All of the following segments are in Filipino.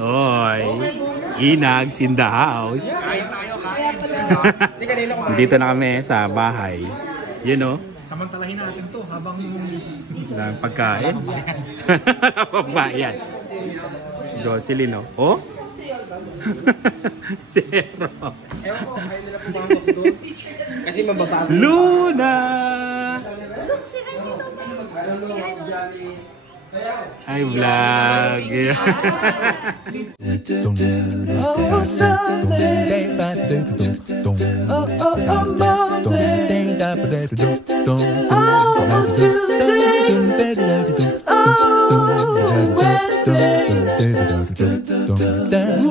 Oy, Inags in the house. Dito na kami sa bahay. You know? Samantalahin natin to habang pagkain. Pagbayan. Jocelyn, no? Oh? Zero. Kasi mababa. Luna! Hi, vlog! Oh, Sunday. Oh, Monday. Oh, Tuesday. Oh, Wednesday.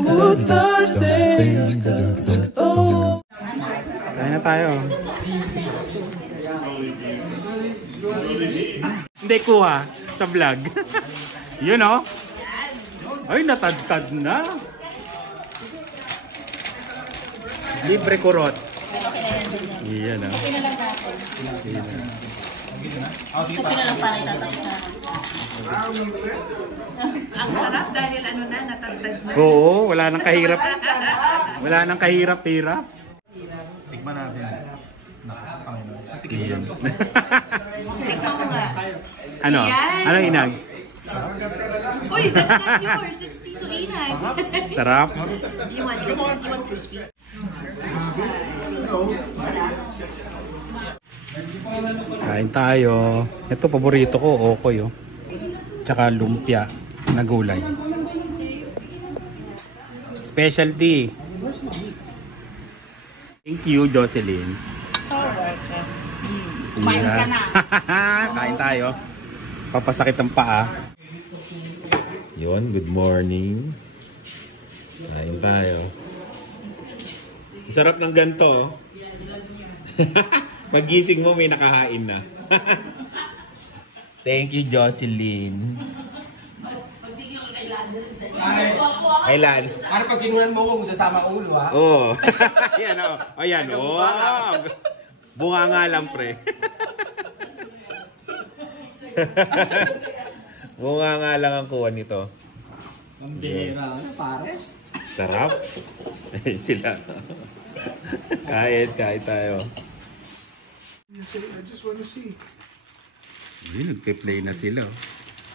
Oh, Thursday. Oh. Kain na tayo. Hindi kuha sa vlog. Yun o. Ay, natadtad na. Libre kurot. Iyan o. Ang sarap dahil ano na, natagtad na. Oo, wala nang kahirap. Wala nang kahirap-hirap. tikman natin. Panginoon. Sa Iyan. Tingnan mo nga. Ano? Yan. Ano Inags? Uy, that's not yours. It's Tito Inags. Sarap? You want crispy? Sarap. Kain tayo. Ito paborito ko, okoy oh. Tsaka lumpia na gulay. Specialty. Thank you, Jocelyn. Kumain ka na. Kain tayo. Papasakit ang paa. Yun, good morning. Kain tayo. Ang sarap ng ganito. Magising mo, may nakahain na. Thank you, Jocelyn. Kailan? Ano pag kinunan mo, huwag mo sasama ulo, ha? Oo. Ayan, o. Ayan, o. Bunga nga lang, pre. Bunga nga lang ang kuha nito. Ang bihira, pares. Sarap. Ayun sila. Kain tayo. I just want to see. Ayun, nagpe-play na sila.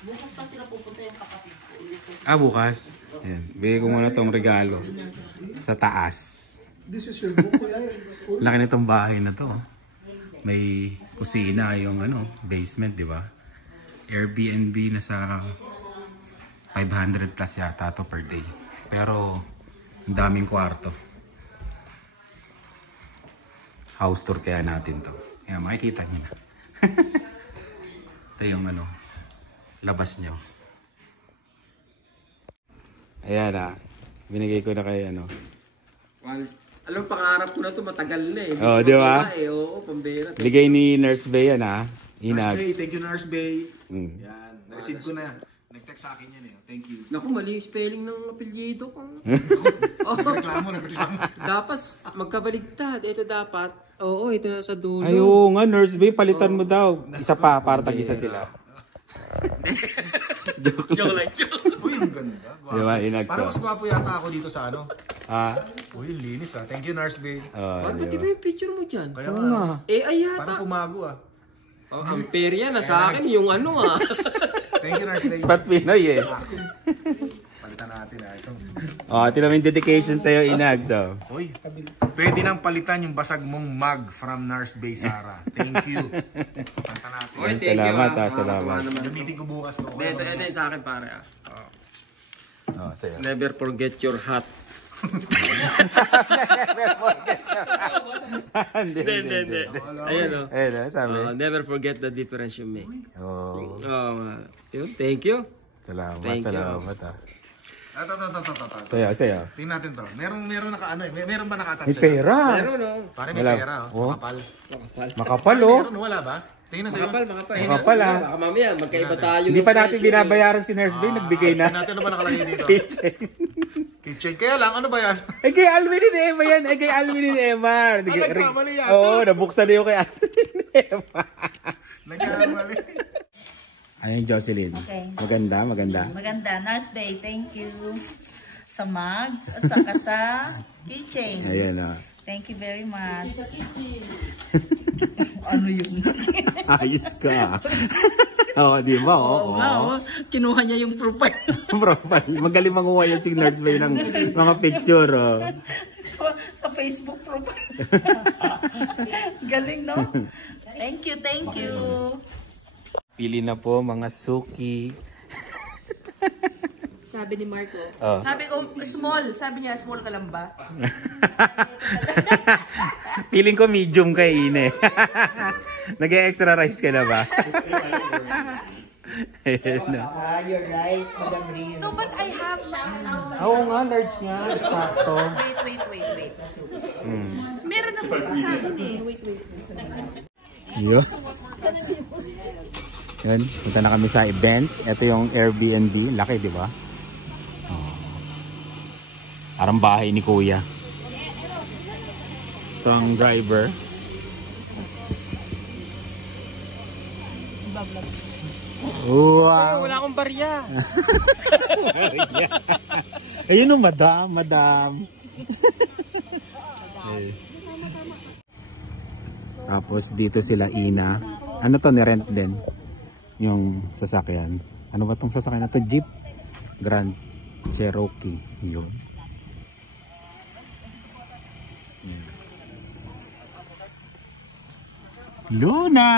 Bukas pa sila pupunta yung kapatid ko. Bukas. Ayan. Bigay ko muna tong regalo. Sa taas. This is your book, kuya. Laki nitong bahay na to. May kusina yung basement, di ba? Airbnb na sa 500 plus yata to per day. Pero ang daming kwarto. House tour kaya natin to. Ayan, makikita nyo na. Ito yung labas nyo. Ayan binigay ko na kay Alam, pangarap ko na ito, matagal na eh. Oh, di ba? Oo, pambira. Bigay ni Nurse Bay yan Nurse Bay, thank you Nurse Bay. Mm. Yan, na-receive ko na. Nag-text sa akin yan eh. Thank you. Naku, mali yung spelling ng apelyido ko. Nagreklamo. Dapat magkabaligtad. Ito dapat. Oo, ito na sa dulo. Ay, oo nga, Nurse Bay, palitan mo daw. Isa pa, para tag-isa sila. Joke lang, joke. Uy, ang ganda. Wow. Diba, Inag Parang ko. mas gwapo yata ako dito sa Ah, Uy, linis Thank you Nurse Bay. Parang ba't iba yung picture mo dyan? Kaya oo nga. Ay Parang yata. pumago Ang perya na sa akin yung Thank you Nurse Bay. Spat Pinoy eh. Palitan natin Tila may dedication sa'yo, Inag. So. Uy, pwede nang palitan yung basag mong mug from Nurse Bay Sara. Thank you. Palitan natin. Oy, thank you. Salamat. Gamitin ko bukas to. Ito yung sa akin pare. Sa'yo. Never forget your hat. Hindi. Ayan sabi. Never forget the difference you make. Oh, Thank you. salamat. Thank you. Salamat Ito. Sa'yo. Tingnan natin to. Meron naka meron ba naka-attach May pera. Meron Pare may Wala. pera Oh. Makapal. Makapal Meron wala ba? Tingnan sa'yo. Makapal. Baka mamaya, magkaiba tayo. Hindi pa natin binabayaran si Nurse Bay, nagbigay na. Tingnan natin ano ba nakalagay dito? Kitchen. Kitchen. Kaya lang, ano ba yan? Kay Alvin and Emma yan. Kay Alvin and Emma. nagkamali yata. Oo, nabuksan na yung kay Alvin and Emma. Nagkamali. Ano yung Jocelyn? Okay. Maganda, maganda. Maganda. Nars Bay, thank you. Sa mugs at saka sa keychain. Ayan o. Thank you very much. Ano yun? Ayos ka. Oo, di ba? Oo. Wow, kinuha niya yung profile. Profile. Magaling manguha yan si Nurse Bay ng mga picture. Oh. sa Facebook profile. Galing, no? Thank you, thank you. Pili na po mga suki. Sabi ni Marco. Oh. Sabi ko, small. Sabi niya, small ka lang ba? Feeling ko medium kay Ine. Nag-extra rice ka na ba? You're right, Madam Rin. No, but I have shoutouts. Oo nga, large nga. Sakto. Wait. Meron ako sa akin eh. Wait. Yun. Yan, punta na kami sa event. Ito yung Airbnb. Laki, di ba? Oh. Parang bahay ni Kuya. Ito ang driver. Wow! Wala akong barya. Ayun o, madam. Okay. Tapos dito sila Ina. Ano to, ni-rent din? Yung sasakyan. Ano ba tong sasakyan na to? Jeep Grand Cherokee. Yun. Luna!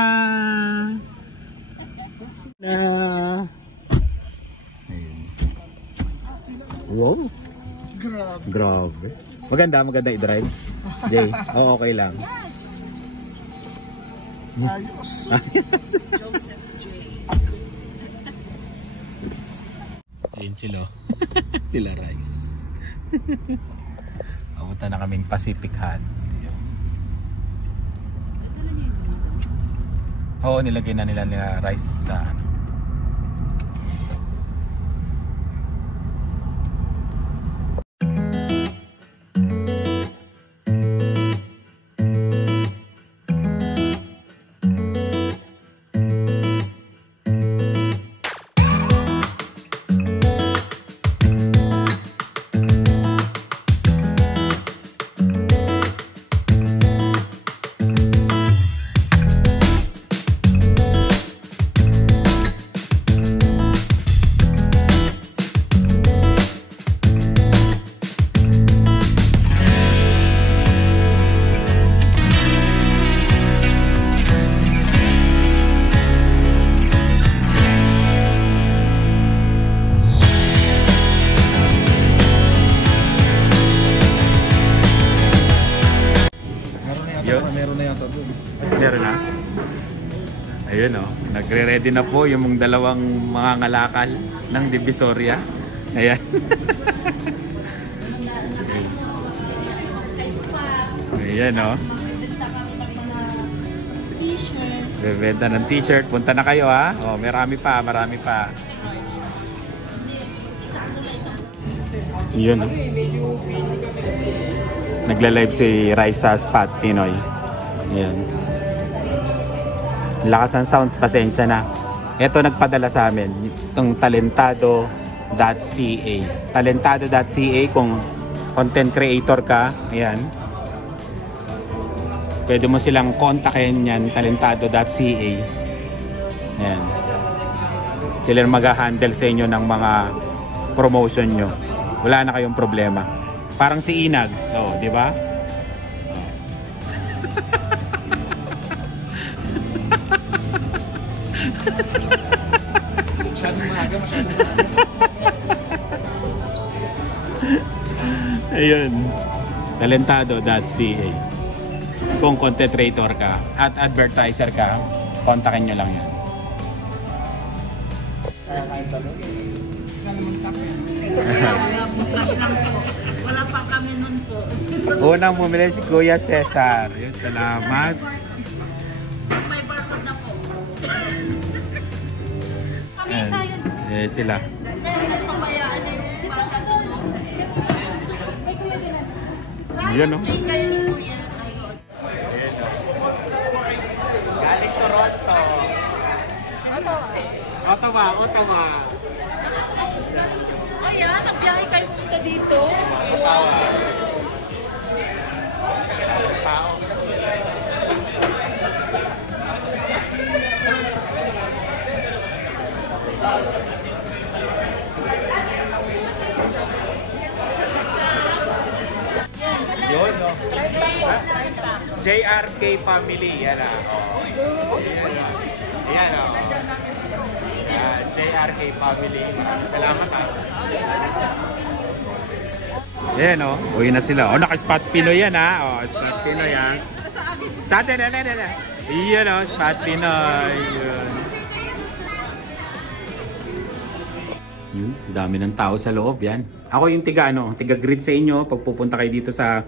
Ayun. Wow! Grabe. Maganda i-drive. Jay, okay lang. Ayos. Joseph J. Ayun sila. Sila Rice. Papunta na kaming Pacific Han. Oo, nilagay na nila Rice sa ano. Meron na yata doon. Meron na. Ayun o. Nagre-ready na po yung dalawang mga ngalakal ng Divisoria. Ayan. Ayan o. T-shirt. Bebenta ng t-shirt. Punta na kayo ha. O, marami pa. Yun o. Nagla-live si Raisa Spot Pinoy. Ayan. Lakas ng sounds, pasensya na. Ito nagpadala sa amin, itong talentado.ca. Talentado.ca kung content creator ka, ayan. Pwede mo silang kontakin yan, talentado.ca. Ayan. Sila mag-handle sa inyo ng mga promotion nyo. Wala na kayong problema. Parang si Inags, oh, di ba? Ayun. Talentado.ca. Kung content creator ka at advertiser ka, kontakin nyo lang yan. Wala pa kami nun po. Unang bumili si Kuya Cesar. Yun, salamat. May barcode na po. Eh, sila. Yun o. Galing Toronto. Toto Ottawa, Ottawa. Ayan, nagbiyahe kayo punta dito. Ottawa. Tao. Yun, no? JRK family, yan ah. Oh. Yan oh. JRK family. Salamat ah. Yan oh. Uwi na sila. Oh, naka-spot Pinoy yan ah. Oh, spot Pinoy yan. Iyan oh, spot Pinoy. Yun, dami ng tao sa loob yan. Ako yung tiga-greet sa inyo pag pupunta kayo dito sa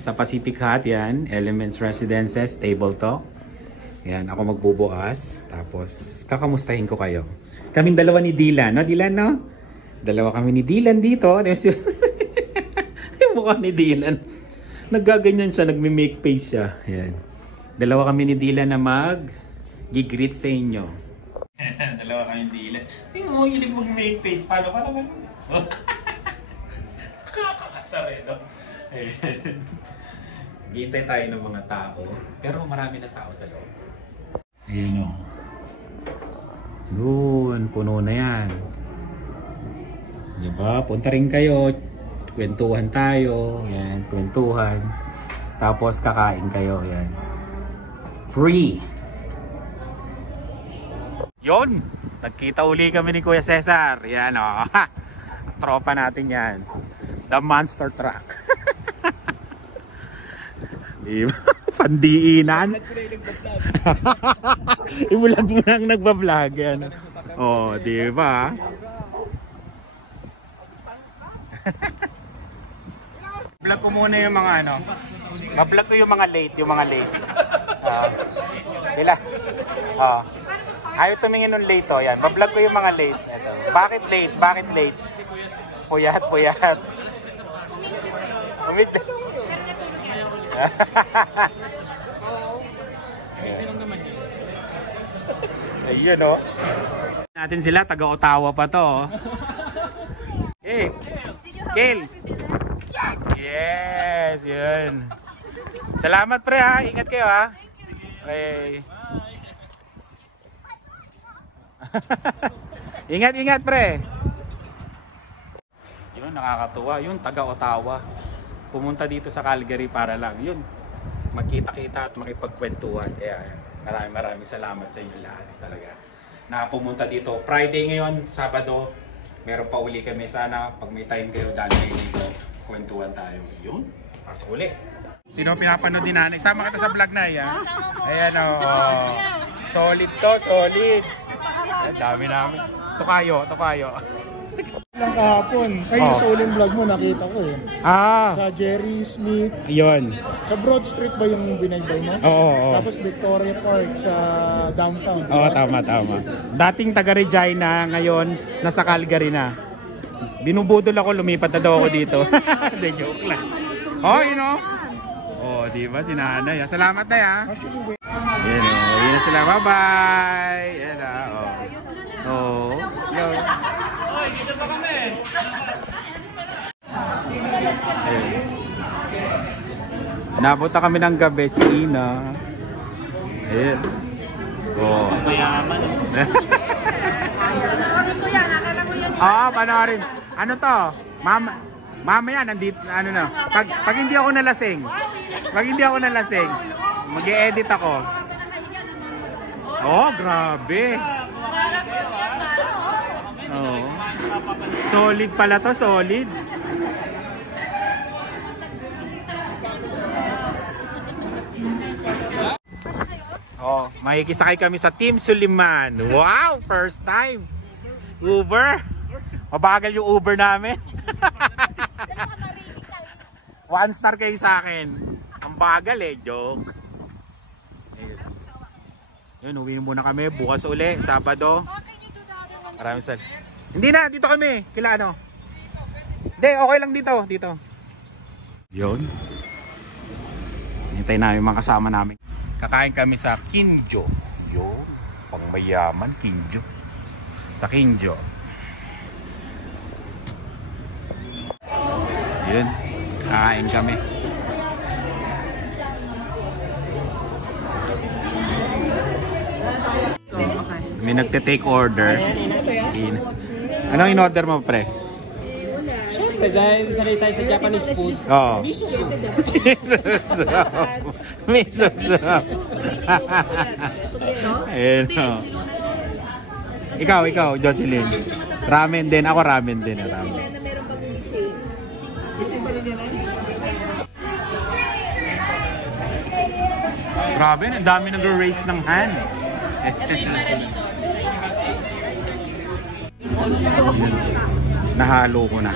sa Pacific Hut yan, Elements Residences, Table Talk. Yan, ako magbubukas. Tapos, kakamustahin ko kayo. Kaming dalawa ni Dylan, no? Dylan, no? Dalawa kami ni Dylan dito. Yung mukha ni Dylan. Naggaganyan siya, nagme-make face siya. Yan. Dalawa kami ni Dylan na mag-greet sa inyo. Dalawa kami ni Dylan. Tingnan mo, yung mag-make face. Paano? Kakakasar eh, no? Gintay tayo ng mga tao. Pero marami na tao sa loob. Ayun o. Doon, puno na yan. Diba? Punta rin kayo. Kwentuhan tayo. Yan, kwentuhan. Tapos kakain kayo. Yan. Free! Yon! Nagkita uli kami ni Kuya Cesar. Yan o. Tropa natin yan. The Monster Truck. Diba? Pandiinan. Ibulag mo nang nagbablog yan. Oh, diba? Vlog ko muna yung mga Bablog ko yung mga late, Sila. Ayaw tumingin ng late yan. Bablog ko yung mga late. Ito. Bakit late? Puyat. Umid. Ayun o. Natin sila, taga-Ottawa pa to. Oh. Hey, Kel. Yes, yun. Salamat pre ha, ingat kayo ha. Okay. Ingat pre. Yun, nakakatuwa. Yun, taga-Ottawa. Pumunta dito sa Calgary para lang. Yun, magkita-kita at makipagkwentuhan. Kaya maraming salamat sa inyo lahat talaga. Na pumunta dito. Friday ngayon, Sabado. Meron pa uli kami. Sana pag may time kayo, dali kayo dito. Kwentuhan tayo. Yun, pasok uli. Sino pinapanood din natin? Sama ka sa vlog na yan. Ayan o. Solid to, solid. Ang dami namin. Tukayo. Lang kahapon. Ayun sa uling vlog mo nakita ko eh. Sa Jerry Smith. Yun. Sa Broad Street ba yung binaybay mo? Oo. Tapos Victoria Park sa downtown. Oo, tama. Dating taga Regina, ngayon nasa Calgary na. Binubudol ako, lumipat na daw ako dito. De joke lang. Oh, you know. Oh, di ba si Nanay? Salamat na ya. Yan o, yun na sila. Bye-bye. Yan na, oh. Yo. Oy, dito pa kami. Napunta kami ng gabi si Ina. Ayan. Oh. Mayaman. Panoorin. Ano to? Mamaya nandito, na. Pag hindi ako nalasing. Mag-i-edit ako. Oh, grabe. Oh. Solid pala to, solid. Oh, makikisakay kami sa Team Suliman. Wow, first time. Uber. Mabagal yung Uber namin. 1 star kayo sa akin. Ang bagal eh, joke. Yun, uwi muna kami. Bukas uli, Sabado. Maraming salamat. Hindi na, dito kami. Kila ano? Hindi, okay lang dito. Yun. Hintay namin mga kasama namin. Kakain kami sa Kinjo. Yun, pang mayaman, Kinjo. sa Kingjo. Yun, kain kami. May nagte-take order. Anong in-order mo, pre? Siyempre, dahil sanay tayo sa Japanese food. Oo. Miso. Miso. Ayun, oh. Ikaw, Jocelyn. Ramen din. Ako ramen din. Ramen. Grabe, ang dami nag-raise ng hand. Nahalo ko na.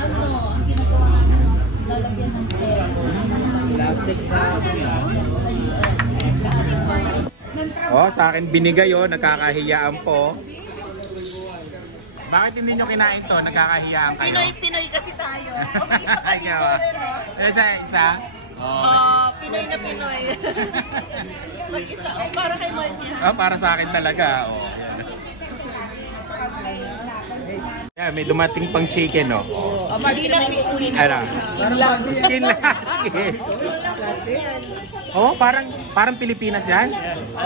Oh, sa akin binigay oh, nagkakahiyaan po. Bakit hindi nyo kinain to? Nagkakahiyaan kayo? Pinoy kasi tayo. Isa? Pinoy na Pinoy. Mag-isa. Para kay Monya. Oh, para sa akin talaga. Oh, yeah, may dumating pang chicken, no? Hindi na Pinoy. Ano? Skin skin. Oh, parang Pilipinas yan?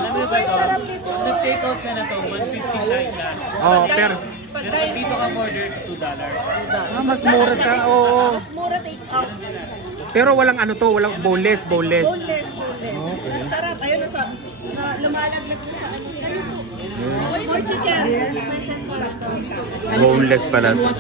Super sarap nito. Nag-take out ka na to, 150 siya isa. Oh, pero Dito ka order $2. mas mura ka. Oo. Mas mura take out. Pero walang ano to, walang boneless. Boneless. Sarap. Ayun, lumalaglag na sa ano. More chicken. Boneless pala to.